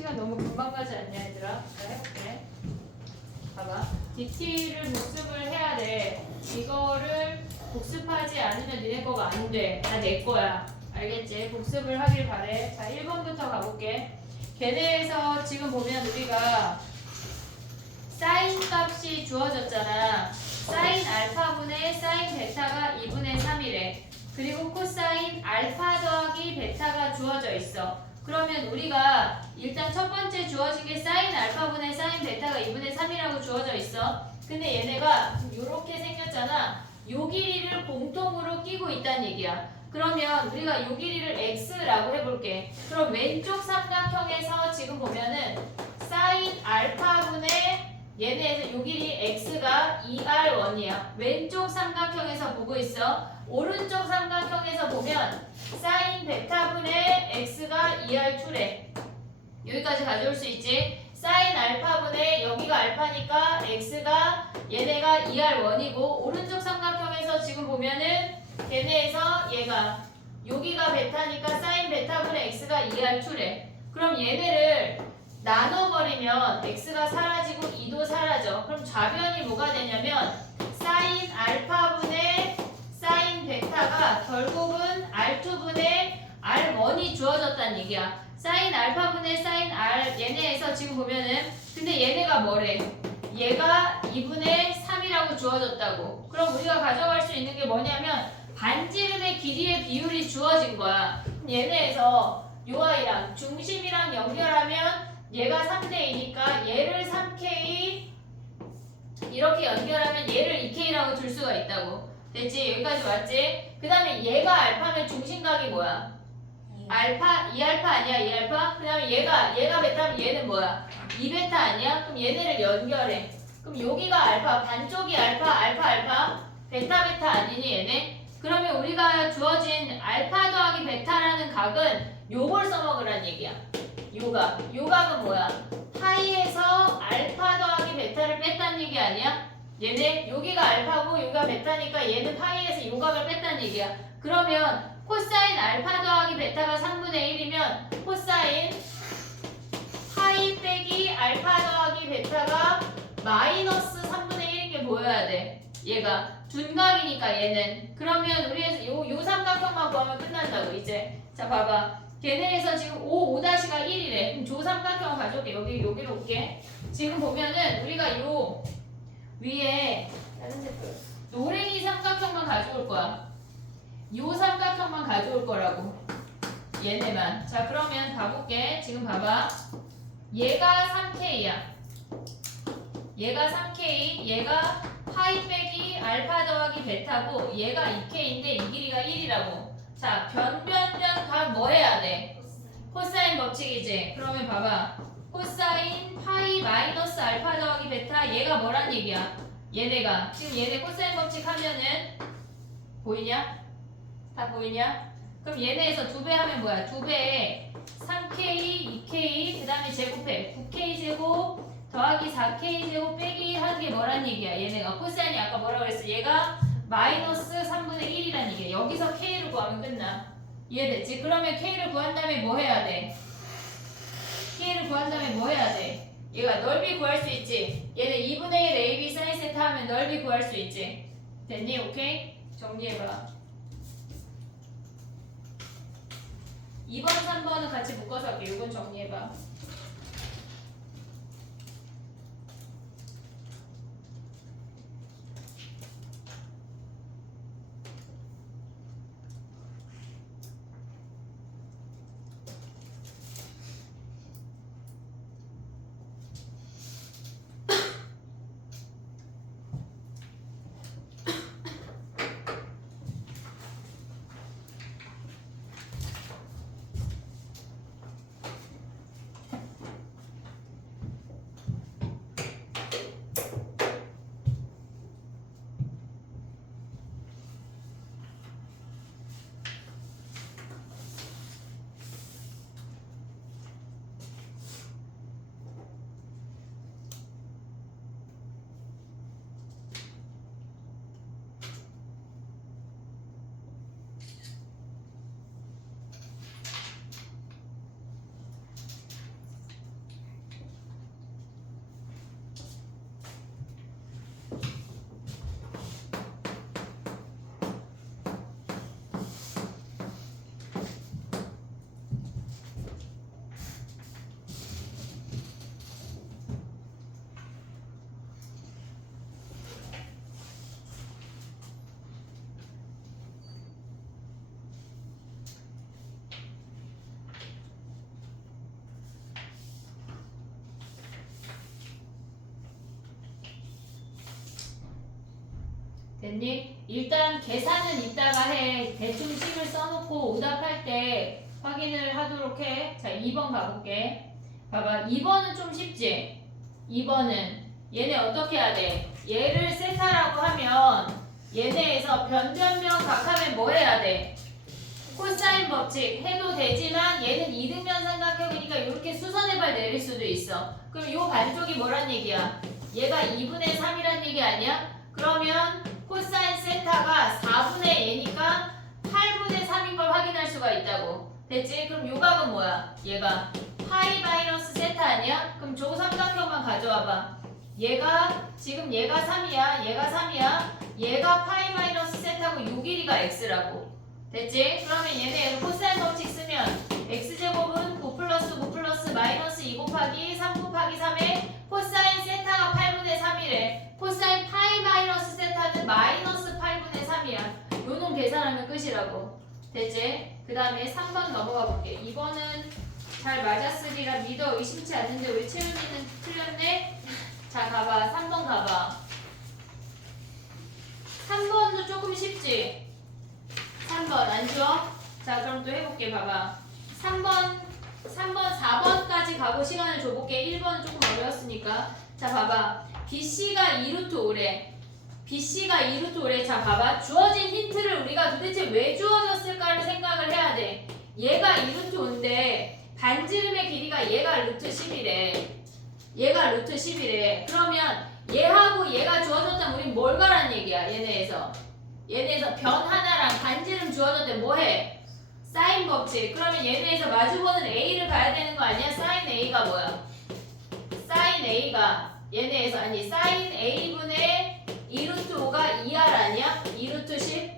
시간 너무 금방 가지 않냐 얘들아? 자 해볼게. 봐봐. DT를 복습을 해야 돼. 이거를 복습하지 않으면 니네 거가 안 돼. 다 내 거야. 알겠지? 복습을 하길 바래. 자 1번부터 가볼게. 걔네에서 지금 보면 우리가 사인 값이 주어졌잖아. 사인 알파분의 사인 베타가 2분의 3이래. 그리고 코사인 알파 더하기 베타가 주어져 있어. 그러면 우리가 일단 첫 번째 주어진 게 사인 알파분의 사인 베타가 2분의 3이라고 주어져 있어. 근데 얘네가 이렇게 생겼잖아. 요 길이를 공통으로 끼고 있다는 얘기야. 그러면 우리가 요 길이를 x라고 해볼게. 그럼 왼쪽 삼각형에서 지금 보면은 사인 알파분의 얘네에서 요 길이 x가 2r1이야. 왼쪽 삼각형에서 보고 있어. 오른쪽 삼각형에서 보면 사인 베타분의 x가 2r2래. 여기까지 가져올 수 있지. 사인 알파분의 여기가 알파니까 x가 얘네가 2r1이고 오른쪽 삼각형에서 지금 보면은 걔네에서 얘가 여기가 베타니까 사인 베타분의 x가 2r2래. 그럼 얘네를 나눠버리면 x가 사라지고 2도 사라져. 그럼 좌변이 뭐가 되냐면 사인 알파분의 사인 베타가 결국은 r2분의 r1이 주어졌다는 얘기야. 사인 알파분의 사인 r 얘네에서 지금 보면은 근데 얘네가 뭐래? 얘가 2분의 3이라고 주어졌다고. 그럼 우리가 가져갈 수 있는 게 뭐냐면 반지름의 길이의 비율이 주어진 거야. 얘네에서 요 아이랑 중심이랑 연결하면 얘가 3대2니까 얘를 3K 이렇게 연결하면 얘를 2K라고 줄 수가 있다고. 됐지? 여기까지 맞지? 그 다음에 얘가 알파면 중심각이 뭐야? 알파? 2알파 아니야? 2알파? 그 다음에 얘가 베타면 얘는 뭐야? 2베타 아니야? 그럼 얘네를 연결해. 그럼 여기가 알파, 반쪽이 알파, 베타 아니니 얘네? 그러면 우리가 주어진 알파 더하기 베타라는 각은 요걸 써먹으란 얘기야. 요 각은 뭐야? 파이에서 알파 더하기 베타를 뺐다는 얘기 아니야? 얘네 여기가 알파고 여기가 베타니까 얘는 파이에서 요 각을 뺐다는 얘기야. 그러면 코사인 알파 더하기 베타가 3분의 1이면 코사인 파이 빼기 알파 더하기 베타가 마이너스 3분의 1인 게 보여야 돼. 얘가 둔각이니까 얘는. 그러면 우리 요 삼각형만 구하면 끝난다고 이제. 자 봐봐. 걔네에서 지금 5-가 1이래. 그럼 조 삼각형 가져올게. 여기로 올게. 지금 보면은 우리가 요 위에 다른 색깔 노랭이 삼각형만 가져올 거야. 요 삼각형만 가져올 거라고. 얘네만. 자 그러면 가볼게. 지금 봐봐. 얘가 3K야. 얘가 3K. 얘가 파이 빼기 알파 더하기 베타고 얘가 2K인데 이 길이가 1이라고. 자 변변각 뭐 해야 돼? 코사인 법칙이지. 그러면 봐봐. 코사인 파이 마이너스 알파 더하기 베타 얘가 뭐란 얘기야? 얘네가 지금 얘네 코사인 법칙 하면은 보이냐? 다 보이냐? 그럼 얘네에서 2배 하면 뭐야? 2배에 3K, 2K 그 다음에 제곱해 9K 제곱 더하기 4K 제곱 빼기 하는 게 뭐란 얘기야? 얘네가 코사인이 아까 뭐라 그랬어? 얘가 마이너스 3분의 1이란 얘기야. 여기서 K를 구하면 끝나. 이해됐지? 그러면 K를 구한 다음에 뭐 해야 돼? K를 구한 다음에 뭐 해야 돼? 얘가 넓이 구할 수 있지? 얘는 2분의 1 AB 사인 세타 하면 넓이 구할 수 있지? 됐니? 오케이? 정리해봐. 2번, 3번은 같이 묶어서 할게. 이건 정리해봐. 됐니? 일단 계산은 이따가 해. 대충 식을 써놓고 오답할 때 확인을 하도록 해. 자, 2번 가볼게. 봐봐. 2번은 좀 쉽지? 2번은 얘네 어떻게 해야 돼? 얘를 세타라고 하면 얘네에서 변변면 각하면 뭐 해야 돼? 코사인 법칙 해도 되지만 얘는 이등변 삼각형이니까 이렇게 수선의 발 내릴 수도 있어. 그럼 요 반쪽이 뭐란 얘기야? 얘가 2분의 3이란 얘기 아니야? 그러면 코사인 세타가 4분의 얘니까 8분의 3인 걸 확인할 수가 있다고. 됐지? 그럼 요 각은 뭐야? 얘가 파이 마이너스 세타 아니야? 그럼 저 삼각형만 가져와봐. 얘가 지금 얘가 3이야. 얘가 3이야. 얘가 파이 마이너스 세타고 요 길이가 x라고. 됐지? 그러면 얘네 코사인 법칙 쓰면 x제곱은 9 플러스 9 플러스 마이너스 2 곱하기 3 곱하기 3에 코사인 세타가 8분의 3이래. 코사인 파이 마이너스 세타는 마이너스 8분의 3이야. 요놈 계산하면 끝이라고. 됐지? 그 다음에 3번 넘어가 볼게. 2번은 잘 맞았으리라 믿어 의심치 않는데 왜 채윤이는 틀렸네? 자, 가봐. 3번 가봐. 3번도 조금 쉽지? 3번 안 쉬워? 자, 그럼 또 해볼게. 봐봐. 3번, 4번까지 가고 시간을 줘볼게. 1번은 조금 어려웠으니까. 자, 봐봐. BC가 2루트 5래. BC가 2루트 5래. 자, 봐봐. 주어진 힌트를 우리가 도대체 왜 주어졌을까를 생각을 해야 돼. 얘가 2루트 5인데 반지름의 길이가 얘가 루트 10이래. 얘가 루트 10이래. 그러면 얘하고 얘가 주어졌다면 우린 뭘 가란 얘기야. 얘네에서 변 하나랑 반지름 주어졌대 뭐해? 사인 법칙. 그러면 얘네에서 마주보는 A를 가야 되는 거 아니야? 사인 A가 뭐야? 사인 A가 얘네에서 아니 사인 A분의 2루트 5가 2R 아니야? 2루트 10?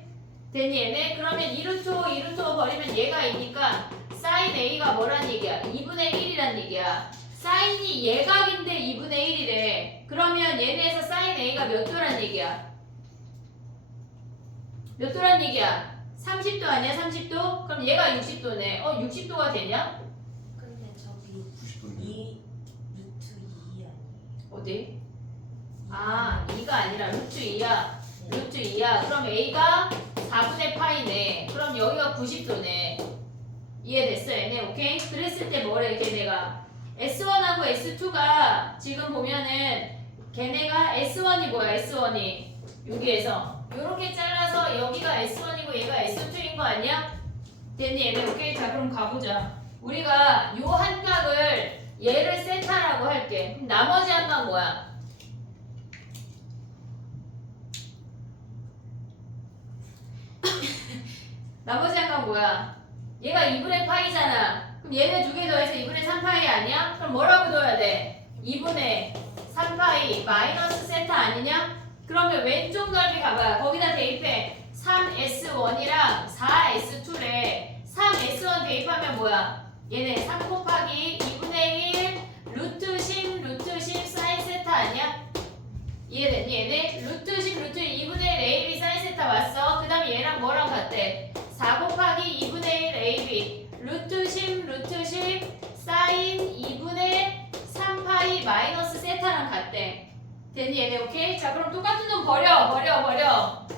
됐니 얘네? 그러면 2루트 5, 2루트 5 버리면 얘가 2니까 사인 A가 뭐란 얘기야? 2분의 1이란 얘기야. 사인이 예각인데 2분의 1이래. 그러면 얘네에서 사인 A가 몇 도란 얘기야? 몇 도란 얘기야? 30도 아니야? 30도? 그럼 얘가 60도네. 60도가 되냐? 근데 저기 90도. 2 루트 2 아니에요? 어디? 아, 2가 아니라 루트 2야. 루트 2야. 그럼 A가 4분의 파이네. 그럼 여기가 90도네. 이해됐어, 얘네? 오케이? 그랬을 때 뭐래, 걔네가? S1하고 S2가 지금 보면은 걔네가 S1이 뭐야, S1이? 여기에서. 요렇게 잘라서 여기가 S1이고 얘가 S2인 거 아니야? 됐니, 얘네? 오케이? 자, 그럼 가보자. 우리가 요 한 각을 얘를 세타라고 할게. 그럼 나머지 한 각 뭐야? 나머지 한 각 뭐야? 얘가 2분의 파이잖아. 그럼 얘네 두 개 더해서 2분의 3파이 아니야? 그럼 뭐라고 넣어야 돼? 2분의 3파이 마이너스 세타 아니냐? 그러면 왼쪽 넓이 가봐. 거기다 대입해. 3S1이랑 4S2래. 3S1 대입하면 뭐야? 얘네 3 곱하기 2분의 1 루트 10 루트 10 사인 세타 아니야? 이해됐니 얘네? 루트 10 루트 2분의 1 AB 사인 세타 왔어. 그 다음에 얘랑 뭐랑 같대? 4 곱하기 2분의 1 AB 루트 10 루트 10 사인 2분의 3파이 마이너스 세타랑 같대. 됐니 얘네? 오케이? 자, 그럼 똑같은 놈 버려.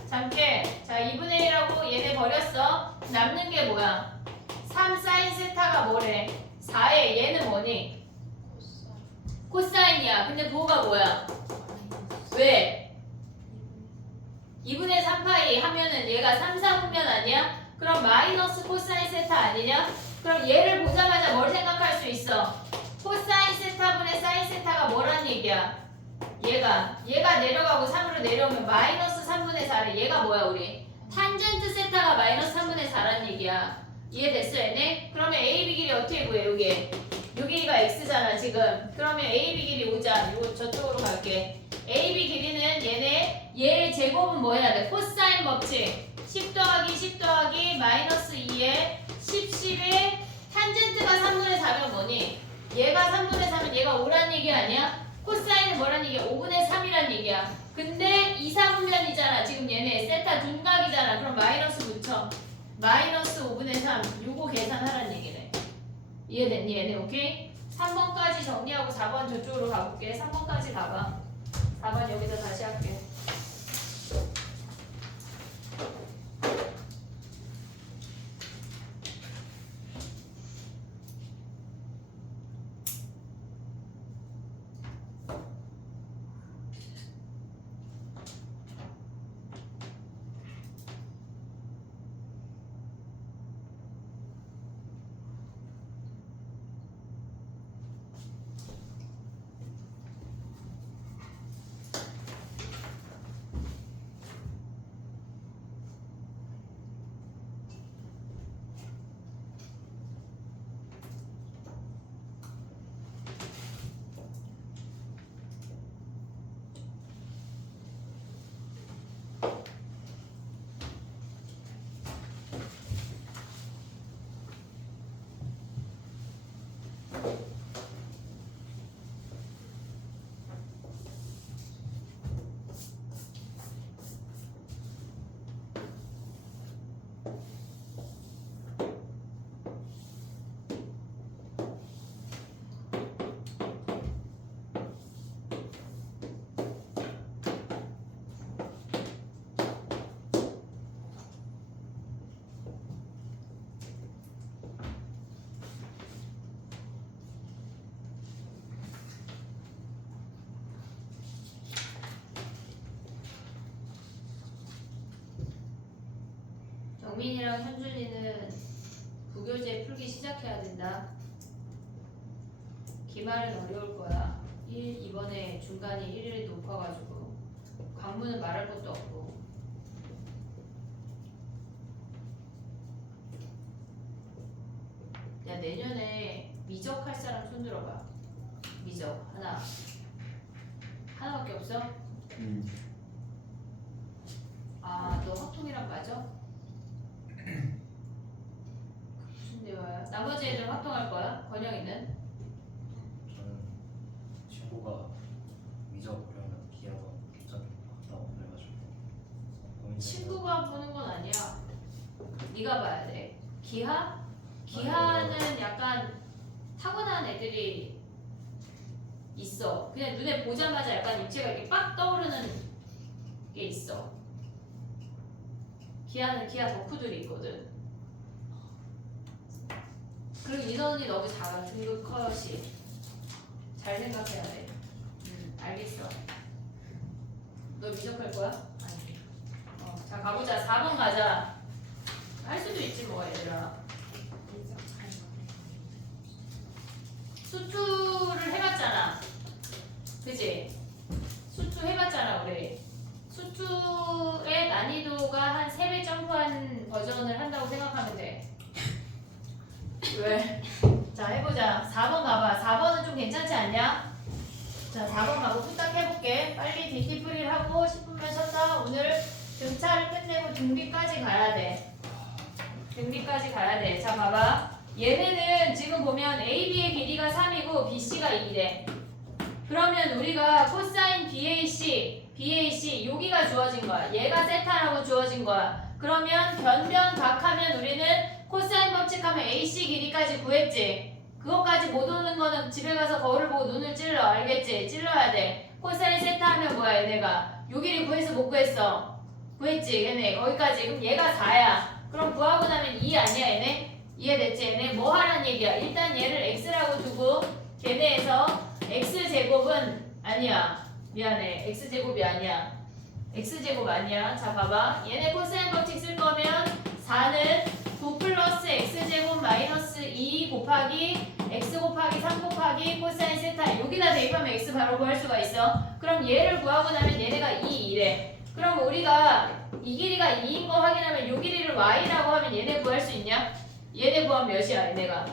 잠깐. 자, 2분의 1하고 얘네 버렸어. 남는 게 뭐야? 3 사인 세타가 뭐래? 4에 얘는 뭐니? 코사인이야. 근데 그거가 뭐야? 왜? 2분의 3파이 하면은 얘가 3, 4분면 아니야? 그럼 마이너스 코사인 세타 아니냐? 그럼 얘를 보자마자 뭘 생각할 수 있어? 코사인 세타분의 사인 세타가 뭐란 얘기야? 얘가 내려가고 3으로 내려오면 마이너스 3분의 4래. 얘가 뭐야 우리? 탄젠트 세타가 마이너스 3분의 4란 얘기야. 이해됐어 얘네? 그러면 AB 길이 어떻게 구해? 여기 길이가 x잖아 지금. 그러면 AB 길이 오자. 이거 저쪽으로 갈게. AB 길이는 얘 제곱은 뭐 해야 돼? 코사인 법칙. 10 더하기 10 더하기 마이너스 2에 10, 10에 탄젠트가 3분의 4면 뭐니? 얘가 3분의 4면 얘가 5란 얘기 아니야? 코사인은 뭐란 얘기야? 5분의 3이란 얘기야. 근데 2, 4분면이잖아. 지금 얘네 세타 둔각이잖아. 그럼 마이너스 붙여. 마이너스 5분의 3. 요거 계산하란 얘기네. 이해됐니 얘네? 오케이? 3번까지 정리하고 4번 저쪽으로 가볼게. 3번까지 가봐. 4번 여기다 다시 할게. 정민이랑 현준이는 부교재 풀기 시작해야 된다. 기말은 어려울 거야. 이번에 중간이 1일이 높아가지고 강문은 말할 것도 없고. 야, 내년에 미적 할 사람 손 들어봐. 미적 하나밖에 없어? 아, 너 확통이랑 맞아? 무슨 대화야? 나머지 애들 확통할 거야? 권영이는? 저는 친구가 미적 그러면 기하도 괜찮다고 그래가지고 고민돼서 친구가 보는 건 아니야. 네가 봐야 돼. 기하는 약간 타고난 애들이 있어. 그냥 눈에 보자마자 약간 입체가 이렇게 빡 떠오르는 게 있어. 기하 덕후들이 있거든. 그리고 인원이 너무 작아. 등급 컷이. 잘 생각해야 돼. 알겠어. 너 미적할 거야? 아니. 자, 가보자. 4번 가자. 할 수도 있지 뭐 얘들아. 미적할 만해. 수투를 해봤잖아. 그지? 수투 해봤잖아 우리. 수투의 난이도가 한 3배 점프한 버전을 한다고 생각하면 돼. 왜? 자, 해보자. 4번 가봐. 4번은 좀 괜찮지 않냐? 자, 4번 가고 후딱 해볼게. 빨리 DT프리를 하고 10분만 쉬었다. 오늘 등차를 끝내고 등비까지 가야 돼. 등비까지 가야 돼. 자, 봐봐. 얘네는 지금 보면 AB의 길이가 3이고 BC가 2래. 그러면 우리가 코사인 BAC 여기가 주어진 거야. 얘가 세타라고 주어진 거야. 그러면 변변각하면 우리는 코사인 법칙하면 AC 길이까지 구했지. 그것까지 못 오는 거는 집에 가서 거울을 보고 눈을 찔러. 알겠지? 찔러야 돼. 코사인 세타 하면 뭐야 얘네가. 요 길이 구해서 못 구했어. 구했지 얘네. 거기까지. 그럼 얘가 4야. 그럼 구하고 나면 2 아니야 얘네? 이해됐지? 얘네 뭐 하란 얘기야? 일단 얘를 x라고 두고 걔네에서 x제곱은 아니야. 미안해. x제곱이 아니야. x제곱 아니야. 자, 봐봐. 얘네 코사인 법칙 쓸 거면 4는 9 플러스 x제곱 마이너스 2 곱하기 x 곱하기 3 곱하기 코사인 세타. 여기다 대입하면 x 바로 구할 수가 있어. 그럼 얘를 구하고 나면 얘네가 2래. 그럼 우리가 이 길이가 2인 거 확인하면 요 길이를 y라고 하면 얘네 구할 수 있냐? 얘네 구하면 몇이야 얘네가?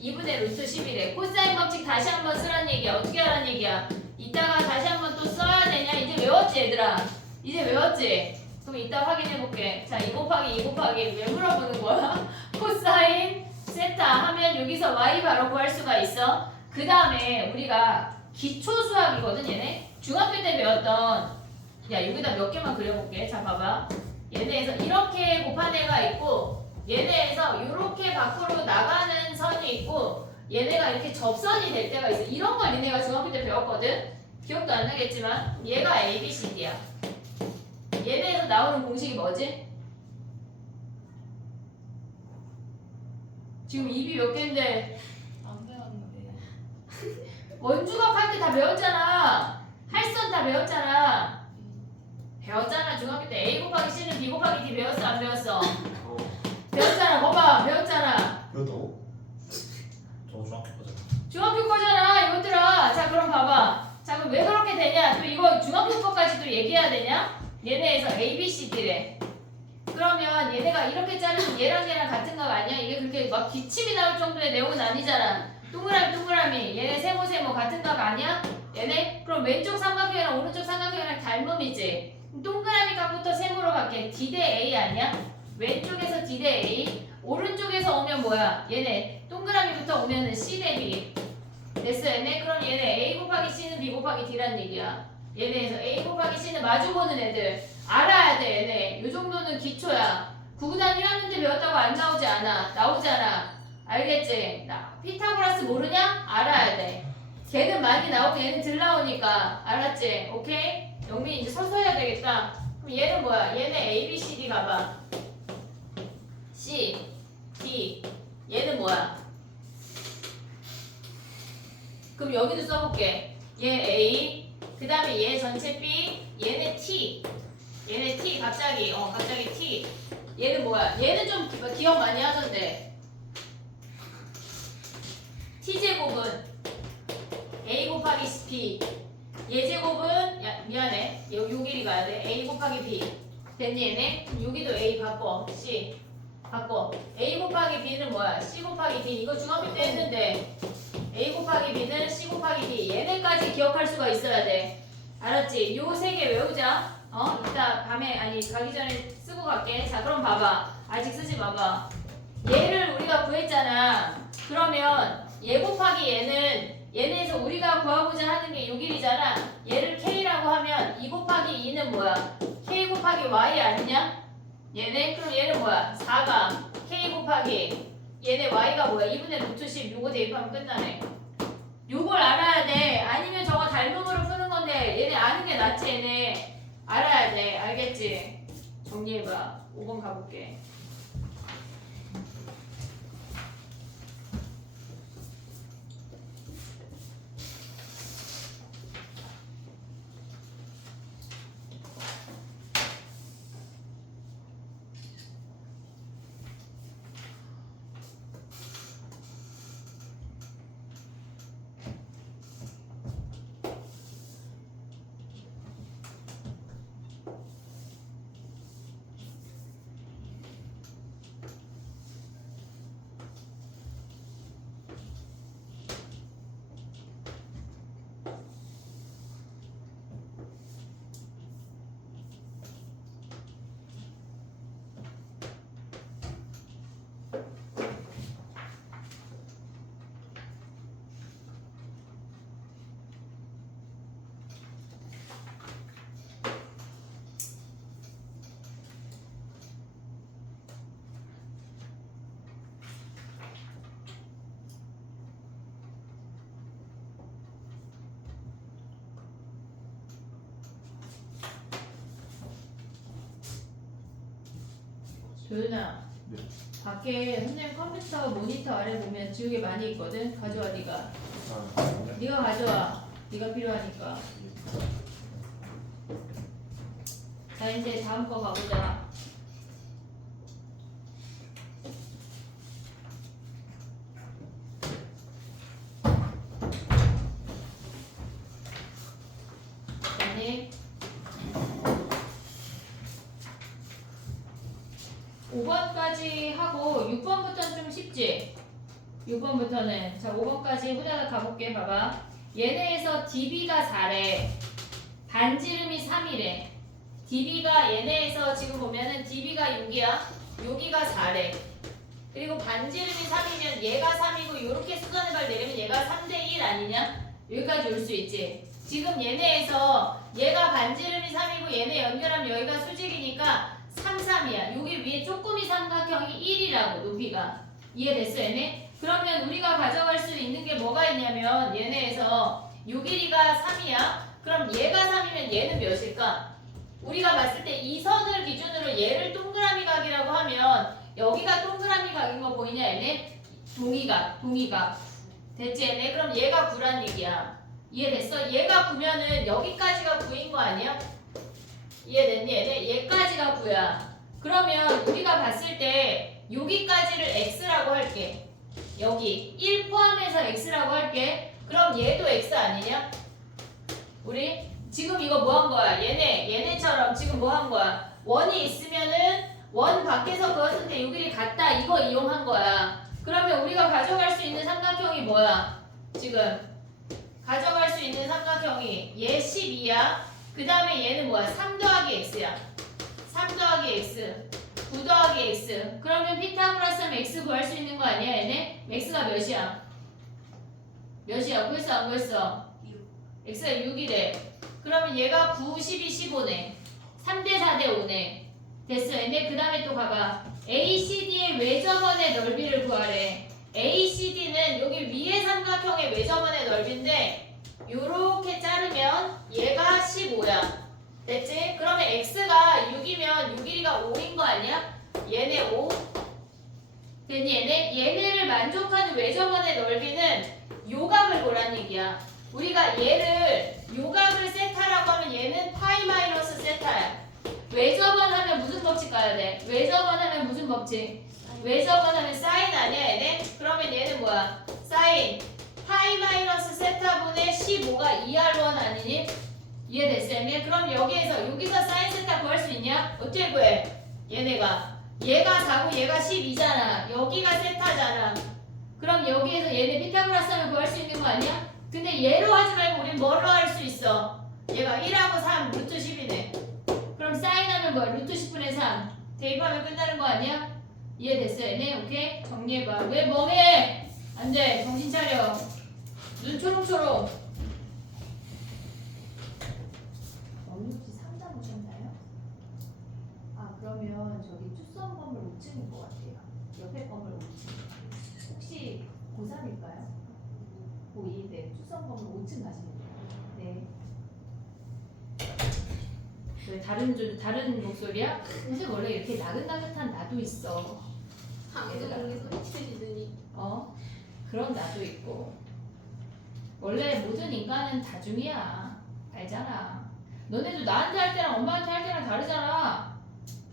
2분의 루트 10이래. 코사인 법칙 다시 한번 쓰란 얘기야. 어떻게 하란 얘기야? 이따가 다시 한번 또 써야 되냐? 이제 외웠지 얘들아? 이제 외웠지? 그럼 이따 확인해볼게. 자, 2 곱하기 2 곱하기 왜 물어보는 거야? 코사인 세타 하면 여기서 y 바로 구할 수가 있어. 그 다음에 우리가 기초수학이거든 얘네? 중학교 때 배웠던 야 여기다 몇 개만 그려볼게. 자, 봐봐. 얘네에서 이렇게 곱한 애가 있고 얘네에서 이렇게 밖으로 나가는 선이 있고 얘네가 이렇게 접선이 될 때가 있어. 이런 걸 얘네가 중학교 때 배웠거든. 기억도 안 나겠지만 얘가 ABCD야. 얘네에서 나오는 공식이 뭐지? 지금 입이 몇 개인데 안 배웠는데. 원주각 할 때 다 배웠잖아. 할선 다 배웠잖아. 배웠잖아. 중학교 때 A 곱하기 C는 B 곱하기 D 배웠어 안 배웠어? 배웠잖아. 봐봐 배웠잖아. 그렇다고? 저 중학교 거잖아. 중학교 거잖아 이것들아. 자, 그럼 봐봐. 자, 그럼 왜 그렇게 되냐? 또 이거 중학교 거까지도 얘기해야 되냐? 얘네에서 A, B, C, D래. 그러면 얘네가 이렇게 자르면 얘랑 얘랑 같은 거 아니야? 이게 그렇게 막 기침이 나올 정도의 내용은 아니잖아. 동그라미 얘네 세모 같은 값 아니야? 얘네? 그럼 왼쪽 삼각형이랑 오른쪽 삼각형이랑 닮음이지. 동그라미 값부터 세모로 갈게. D 대 A 아니야? 왼쪽에서 D 대 A, 오른쪽에서 오면 뭐야? 얘네 동그라미부터 오면은 C 대비. 됐어 얘네? 그럼 얘네 A 곱하기 C는 B 곱하기 D란 얘기야. 얘네에서 A 곱하기 C는 마주보는 애들 알아야 돼 얘네. 요 정도는 기초야. 구구단 1학년 때 배웠다고 안 나오지 않아. 나오잖아. 알겠지? 피타고라스 모르냐? 알아야 돼. 걔는 많이 나오고 얘는 덜 나오니까. 알았지? 오케이? 영민이 이제 서서 해야 되겠다. 그럼 얘는 뭐야? 얘네 A, B, C, D 가봐. C, D. 얘는 뭐야? 그럼 여기도 써볼게. 얘 A, 그 다음에 얘 전체 B, 얘네 T. 얘네 T 갑자기 T. 얘는 뭐야? 얘는 좀 기억 많이 하던데. T제곱은 A 곱하기 B. 얘 제곱은 미안해. 요 길이 가야 돼. A 곱하기 B. 됐니 얘네? 여기도 A 바꿔. C. 바꿔. A 곱하기 B는 뭐야? C 곱하기 D. 이거 중학교 때 했는데 A 곱하기 B는 C 곱하기 D. 얘네까지 기억할 수가 있어야 돼. 알았지? 요 세 개 외우자. 이따 밤에 아니 가기 전에 쓰고 갈게. 자 그럼 봐봐. 아직 쓰지 마봐. 얘를 우리가 구했잖아. 그러면 얘 곱하기 얘네에서 우리가 구하고자 하는 게 요 길이잖아. 얘를 K라고 하면 2 곱하기 2는 뭐야? K 곱하기 Y 아니냐? 얘네? 그럼 얘는 뭐야? 4가 K 곱하기 얘네 Y가 뭐야? 2분의 루트 10 요거 대입하면 끝나네. 요걸 알아야 돼. 아니면 저거 닮음으로 푸는 건데 얘네 아는 게 낫지 얘네. 알아야 돼. 알겠지? 정리해봐. 5번 가볼게. 도윤아, 네. 밖에 선생님 컴퓨터 모니터 아래 보면 지우개 많이 있거든. 가져와 네가. 아, 네. 네가 가져와. 네가 필요하니까. 자 이제 다음 거 가보자. 아니 5번까지 하고 6번부터는 좀 쉽지? 6번부터는 자 5번까지 후다닥 가볼게. 봐봐. 얘네에서 DB가 4래. 반지름이 3이래. DB가 얘네에서 지금 보면은 DB가 6이야. 여기가 4래. 그리고 반지름이 3이면 얘가 3이고 요렇게 수선해발 내리면 얘가 3대1 아니냐? 여기까지 올 수 있지. 지금 얘네에서 얘가 반지름이 3이고 얘네 연결하면 여기가 수직이니까 3, 3이야. 여기 위에 쪼꼬미 삼각형이 1이라고 높이가. 이해됐어 얘네? 그러면 우리가 가져갈 수 있는 게 뭐가 있냐면 얘네에서 요 길이가 3이야. 그럼 얘가 3이면 얘는 몇일까? 우리가 봤을 때 이 선을 기준으로 얘를 동그라미 각이라고 하면 여기가 동그라미 각인 거 보이냐 얘네? 동의각. 됐지 얘네? 그럼 얘가 9란 얘기야. 이해됐어? 얘가 9면은 여기까지가 9인 거 아니야? 이해됐니 얘네? 얘까지가 9야. 그러면 우리가 봤을 때 여기까지를 x라고 할게. 여기 1 포함해서 x라고 할게. 그럼 얘도 x 아니냐? 우리 지금 이거 뭐 한 거야? 얘네처럼 지금 뭐 한 거야? 원이 있으면은 원 밖에서 그었을 때 요 길이 같다. 이거 이용한 거야. 그러면 우리가 가져갈 수 있는 삼각형이 뭐야? 지금 가져갈 수 있는 삼각형이 얘 12야. 그 다음에 얘는 뭐야? 3 더하기 x야. 3 더하기 x. 9 더하기 x. 그러면 피타고라스 하면 x 구할 수 있는 거 아니야 얘네? x가 몇이야? 몇이야? 구했어 안 구했어? 6. x가 6이래. 그러면 얘가 9, 12, 15네. 3대 4대 5네. 됐어. 얘네 그 다음에 또 가봐. ACD의 외접원의 넓이를 구하래. ACD는 여기 위에 삼각형의 외접원의 넓이인데 요렇게 자르면 얘가 15야. 됐지? 그러면 x가 6이면 6, 1이가 5인 거 아니야? 얘네 5. 됐니 얘네? 얘네를 만족하는 외접원의 넓이는 요각을 보란 얘기야. 우리가 얘를 요각을 세타라고 하면 얘는 파이 마이너스 세타야. 외접원 하면 무슨 법칙 가야 돼? 외접원 하면 무슨 법칙? 외접원 하면 사인 아니야 얘네? 그러면 얘는 뭐야? 사인 파이 마이너스 세타분의 15가 2R1 아니니? 이해됐어 얘네? 그럼 여기서 사인 세타 구할 수 있냐? 어떻게 구해? 얘가 4고 얘가 12잖아. 여기가 세타잖아. 그럼 여기에서 얘네 피타고라스 하면 구할 수 있는 거 아니야? 근데 얘로 하지 말고 우린 뭘로 할 수 있어? 얘가 1하고 3 루트 10이네. 그럼 사인하면 뭐야? 루트 10분의 3 대입하면 끝나는 거 아니야? 이해됐어 얘네? 오케이? 정리해봐. 왜 멍해? 안돼. 정신 차려. 눈 초롱초롱. 혹시 상담 오셨나요? 아 그러면 저기 투썸 건물 5층인 것 같아요. 옆에 건물 5층. 혹시 고3일까요? 고2. 네. 투썸 건물 5층 가시면 돼요. 네. 왜 다른 목소리야? 근데 원래 이렇게 나긋나긋한 나도 있어. 방송에 소리치시더니 그런 나도 있고. 원래 모든 인간은 다중이야. 알잖아. 너네도 나한테 할 때랑 엄마한테 할 때랑 다르잖아.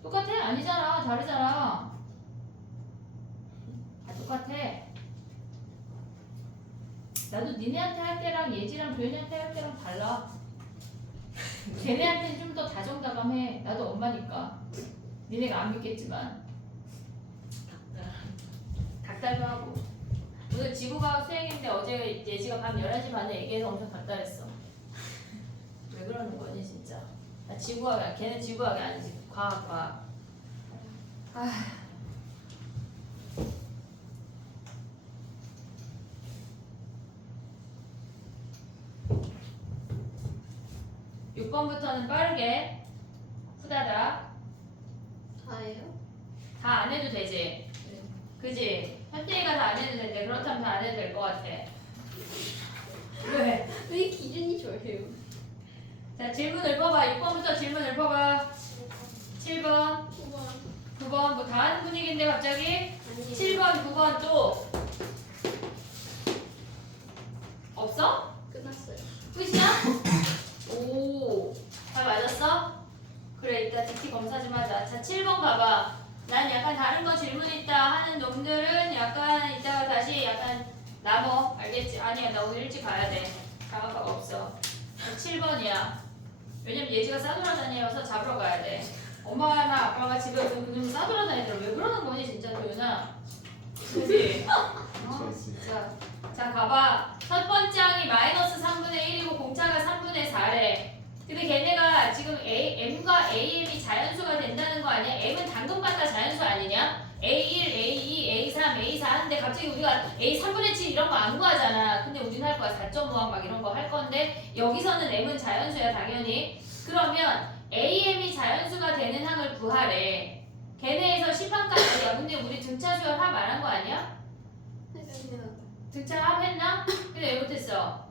똑같아? 아니잖아. 다르잖아. 다 똑같아. 나도 니네한테 할 때랑 예지랑 도현이한테 할 때랑 달라. 걔네한테는 좀 더 다정다감해. 나도 엄마니까. 니네가 안 믿겠지만. 닭달도 하고. 오늘 지구과학 수행인데 어제 예지가 밤 11시 반에 얘기해서 엄청 닭달했어. 왜 그러는 거니 진짜. 나 지구과학이야. 걔는 지구과학이 아니지. 과학. 아. 6번부터는 빠르게 후다닥. 다예요? 다 안 해도 되지? 그지? 현태이가 다 안 해도 된대. 그렇다면 다 안 해도 될 것 같아. 왜? 왜 기준이 저래요? 자 질문 읊어봐. 6번부터 질문 읊어봐. 7번 9번 9번 뭐 다 하는 분위기인데 갑자기? 아니에요. 7번 9번 또 없어? 끝났어요. 끝이야? 오, 다 맞았어? 그래, 이따 DT 검사 좀 하자. 자, 7번 가봐. 난 약간 다른 거 질문 있다 하는 놈들은 약간 이따가 다시 약간 남어. 알겠지? 아니야, 나 오늘 일찍 가야 돼. 장학과가 없어. 7번이야. 왜냐면 예지가 싸돌아다녀서 잡으러 가야 돼. 엄마나 아빠가 집에 오면 그놈 싸돌아다니더라. 왜 그러는 거니, 진짜, 도윤아? 그치? 진짜. 자, 가봐. 첫 번째 항이 마이너스 3분의 1이고 공차가 3분의 4래. 근데 걔네가 지금 M과 AM이 자연수가 된다는 거 아니야? M은 당근마다 자연수 아니냐? A1, A2, A3, A4 하는데 갑자기 우리가 A 3분의 7 이런 거 안 구하잖아. 근데 우리는 할 거야. 4.5항 막 이런 거 할 건데 여기서는 M은 자연수야 당연히. 그러면 AM이 자연수가 되는 항을 구하래. 걔네에서 10항까지. 야 근데 우리 등차 수열 합 안 한 거 아니야? 했어요. 등차 합 했나? 근데 왜 못했어?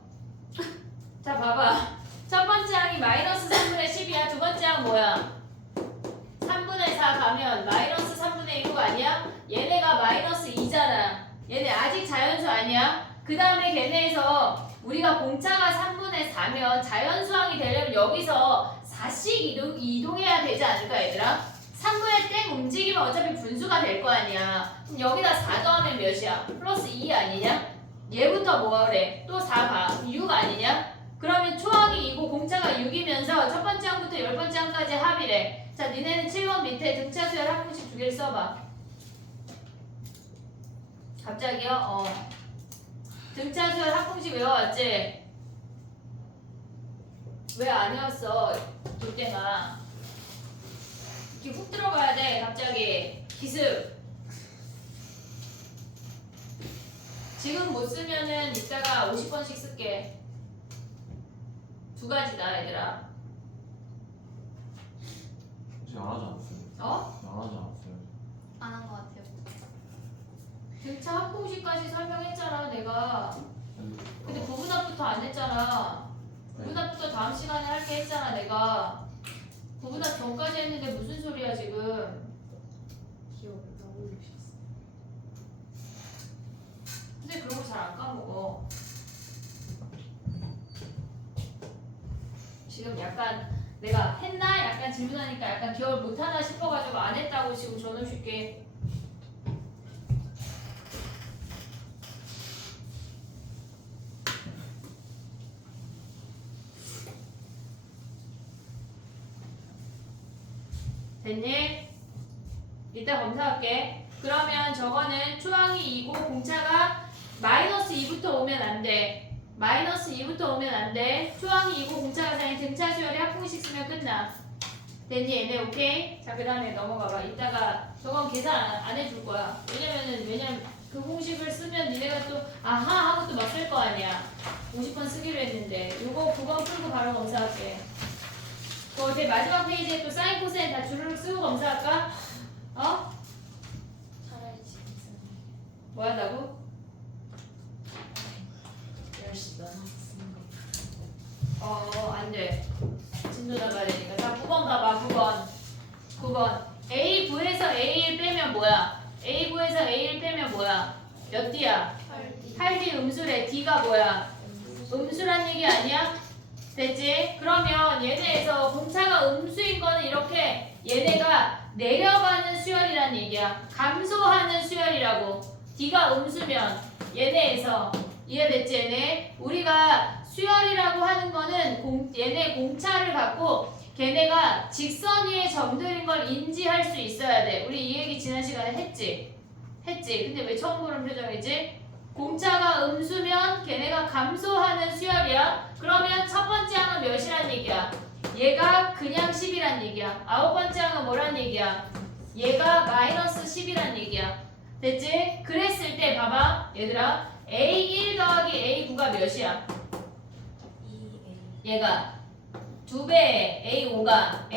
자 봐봐. 첫 번째 항이 마이너스 3분의 10이야. 두 번째 항 뭐야? 3분의 4 가면 마이너스 3분의 1거 아니야? 얘네가 마이너스 2잖아. 얘네 아직 자연수 아니야? 그 다음에 걔네에서 우리가 공차가 3분의 4면 자연수항이 되려면 여기서 4씩 이동해야 되지 않을까 얘들아? 3분의 땡 움직이면 어차피 분수가 될 거 아니야. 그럼 여기다 4 더하면 몇이야? 플러스 2 아니냐? 얘부터 뭐가 그래? 또 4 봐. 6 아니냐? 그러면 초항이 2고 공차가 6이면서 첫 번째 항부터 10번째 항까지 합이래. 자, 니네는 7번 밑에 등차 수열 항공식 두 개를 써봐. 갑자기요? 등차 수열 항공식 외워왔지? 왜 안 외웠어? 돌때가 이렇게 훅 들어가야 돼. 갑자기 기습. 지금 못 쓰면은 이따가 50번씩 쓸게. 두 가지다 얘들아. 지금 안 하지 않았어요? 어? 안 하지 않았어요? 안 한 것 같아요. 등차 합공식까지 설명했잖아 내가. 근데 구분합부터 안 했잖아. 구분합부터 다음 시간에 할게 했잖아 내가. 구분합 전까지 했는데 무슨 소리야 지금. 기억을 너무 주셨어. 근데 그런 거 잘 안 까먹어. 지금 약간 내가 했나? 약간 질문하니까 약간 기억을 못하나 싶어가지고 안 했다고 지금 전원 줄게. 됐니? 이따 검사할게. 그러면 저거는 초항이 2고 공차가 마이너스 2부터 오면 안 돼. 마이너스 2부터 오면 안 돼. 초항이 2고 공차가 4인 등차 수열이 합공식 쓰면 끝나. 됐니? 얘네 오케이? 자 그 다음에 넘어가봐. 이따가 저건 계산 안 해줄 거야. 왜냐면 그 공식을 쓰면 니네가 또 아하 하고 또 막 쓸 거 아니야. 50번 쓰기로 했는데 요거 9번 풀고 바로 검사할게. 제 마지막 페이지에 또 사인 코사인 다 주르륵 쓰고 검사할까? 어? 차라리 지금 쓰는 뭐 한다고? 10시 넘어서 쓰는 거. 안 돼. 진도 나가야 되니까. 자, 9번 봐봐, 9번. A 9에서 A1 빼면 뭐야? A 9에서 A1 빼면 뭐야? 몇 D야? 8D 음수래. D가 뭐야? 음수란 얘기 아니야? 됐지? 그러면 얘네에서 공차가 음수인 거는 이렇게 얘네가 내려가는 수열이란 얘기야. 감소하는 수열이라고. D가 음수면 얘네에서 이해됐지 얘네? 우리가 수열이라고 하는 거는 얘네 공차를 갖고 걔네가 직선 위에 점들인 걸 인지할 수 있어야 돼. 우리 이 얘기 지난 시간에 했지? 근데 왜 처음 보는 표정이지? 공차가 음수면 걔네가 감소하는 수열이야. 그러면 첫 번째 항은 몇이란 얘기야? 얘가 그냥 10이란 얘기야. 아홉 번째 항은 뭐란 얘기야? 얘가 마이너스 10이란 얘기야. 됐지? 그랬을 때 봐봐 얘들아 A1 더하기 A9가 몇이야? 2A. 얘가 2배 A5가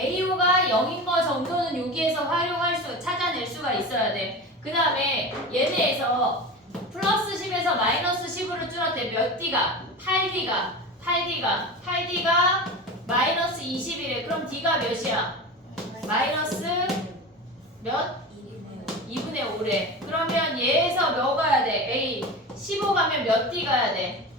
0인 거 정도는 여기에서 찾아낼 수가 있어야 돼. 그 다음에 얘네에서 플러스 10에서 마이너스 10으로 줄었대. 몇 D가? 8D가 마이너스 20이래. 그럼 D가 몇이야? 마이너스 몇? 2분의 5래. 그러면 얘에서 몇 가야 돼? A 15 가면 몇 D 가야 돼?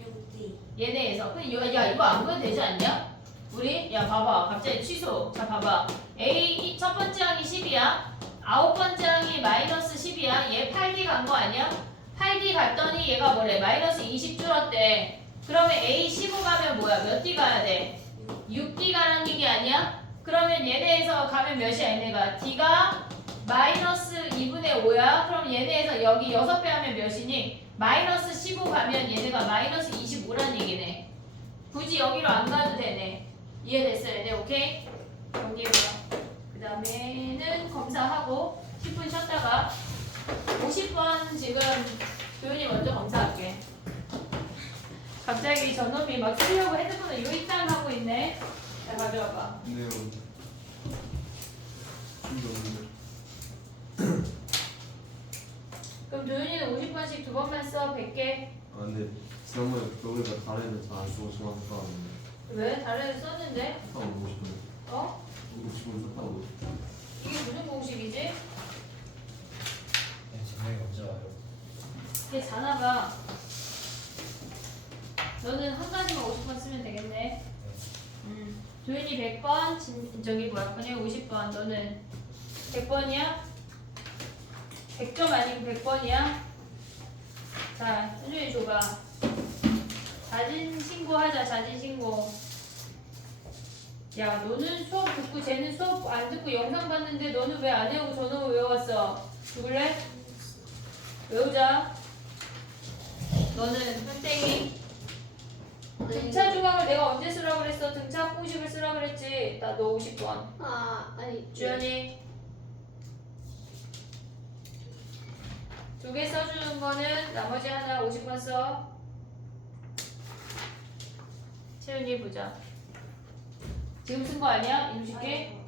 6D. 얘네에서. 야 이거 안 보여도 되지 않냐? 우리? 야 봐봐. 갑자기 취소. 자 봐봐. A 첫 번째 항이 10이야. 아홉 번째 항이 마이너스 10이야. 얘 8D 간 거 아니야? 8D 갔더니 얘가 뭐래? 마이너스 20 줄었대. 그러면 A 15 가면 뭐야? 몇 D 가야 돼? 6D 가라는 얘기 아니야? 그러면 얘네에서 가면 몇이야 얘네가? D가 마이너스 2분의 5야. 그럼 얘네에서 여기 6배 하면 몇이니? 마이너스 15 가면 얘네가 마이너스 25란 얘기네. 굳이 여기로 안 가도 되네. 이해됐어 얘네? 오케이? 정리해봐. 그 다음에는 검사하고 10분 쉬었다가 50번 지금 도윤이 먼저 검사할게. 갑자기 저놈이 막 쓰려고 핸드폰을 요이땅 하고 있네. 자 가져와봐. 근데요. 준비 없는데. 그럼 도윤이는 50번씩 두 번만 써. 100개. 아 근데 지난번에 그거보다 다른 애들 잘안 쓰고 저만 썼다는데. 왜? 다른 애들 썼는데? 썼다고 보고 싶은데. 어? 50원 썼다고. 이게 무슨 공식이지? 네, 진명이 언제 와요? 이게 자나봐. 너는 한 가지만 50번 쓰면 되겠네. 도윤이 100번, 저기 뭐야, 그냥 50번. 너는 100번이야? 100점 아니고 100번이야? 자, 현준이 줘봐. 자진 신고하자, 자진 신고. 야, 너는 수업 듣고 쟤는 수업 안 듣고 영상 봤는데 너는 왜 안 외우고 저놈을 외워왔어? 죽을래? 외우자. 너는 땡땡이. 등차 조각을 내가 언제 쓰라고 그랬어? 등차 공식을 쓰라고 그랬지. 나 너 50번. 아니 주연이 두 개 써주는 거는 나머지 하나 50번 써. 채윤이 보자. 지금 쓴 거 아니야? 임식기?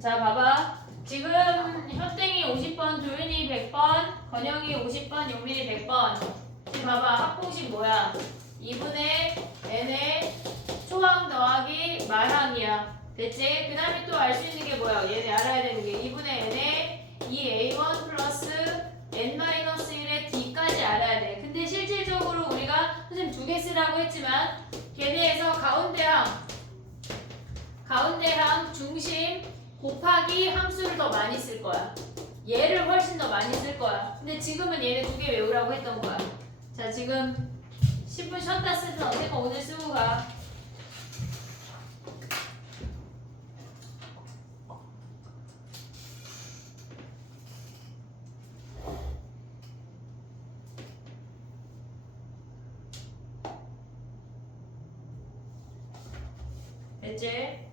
자 봐봐. 지금 현땡이 50번, 도윤이 100번, 건영이 50번, 용민이 100번. 지금 봐봐. 합공식 뭐야? 2분의 n의 초항 더하기 말항이야. 됐지? 그 다음에 또 알 수 있는 게 뭐야? 얘네 알아야 되는 게 2분의 n의 2a1 플러스 n-1의 d까지 알아야 돼. 근데 실질적으로 우리가 선생님 두 개 쓰라고 했지만 걔네에서 가운데항 중심 곱하기 함수를 더 많이 쓸 거야. 얘를 훨씬 더 많이 쓸 거야. 근데 지금은 얘네 두 개 외우라고 했던 거야. 자, 지금 10분 쉬었다 쓰든 어쨌건 오늘 쓰고 가. 됐지?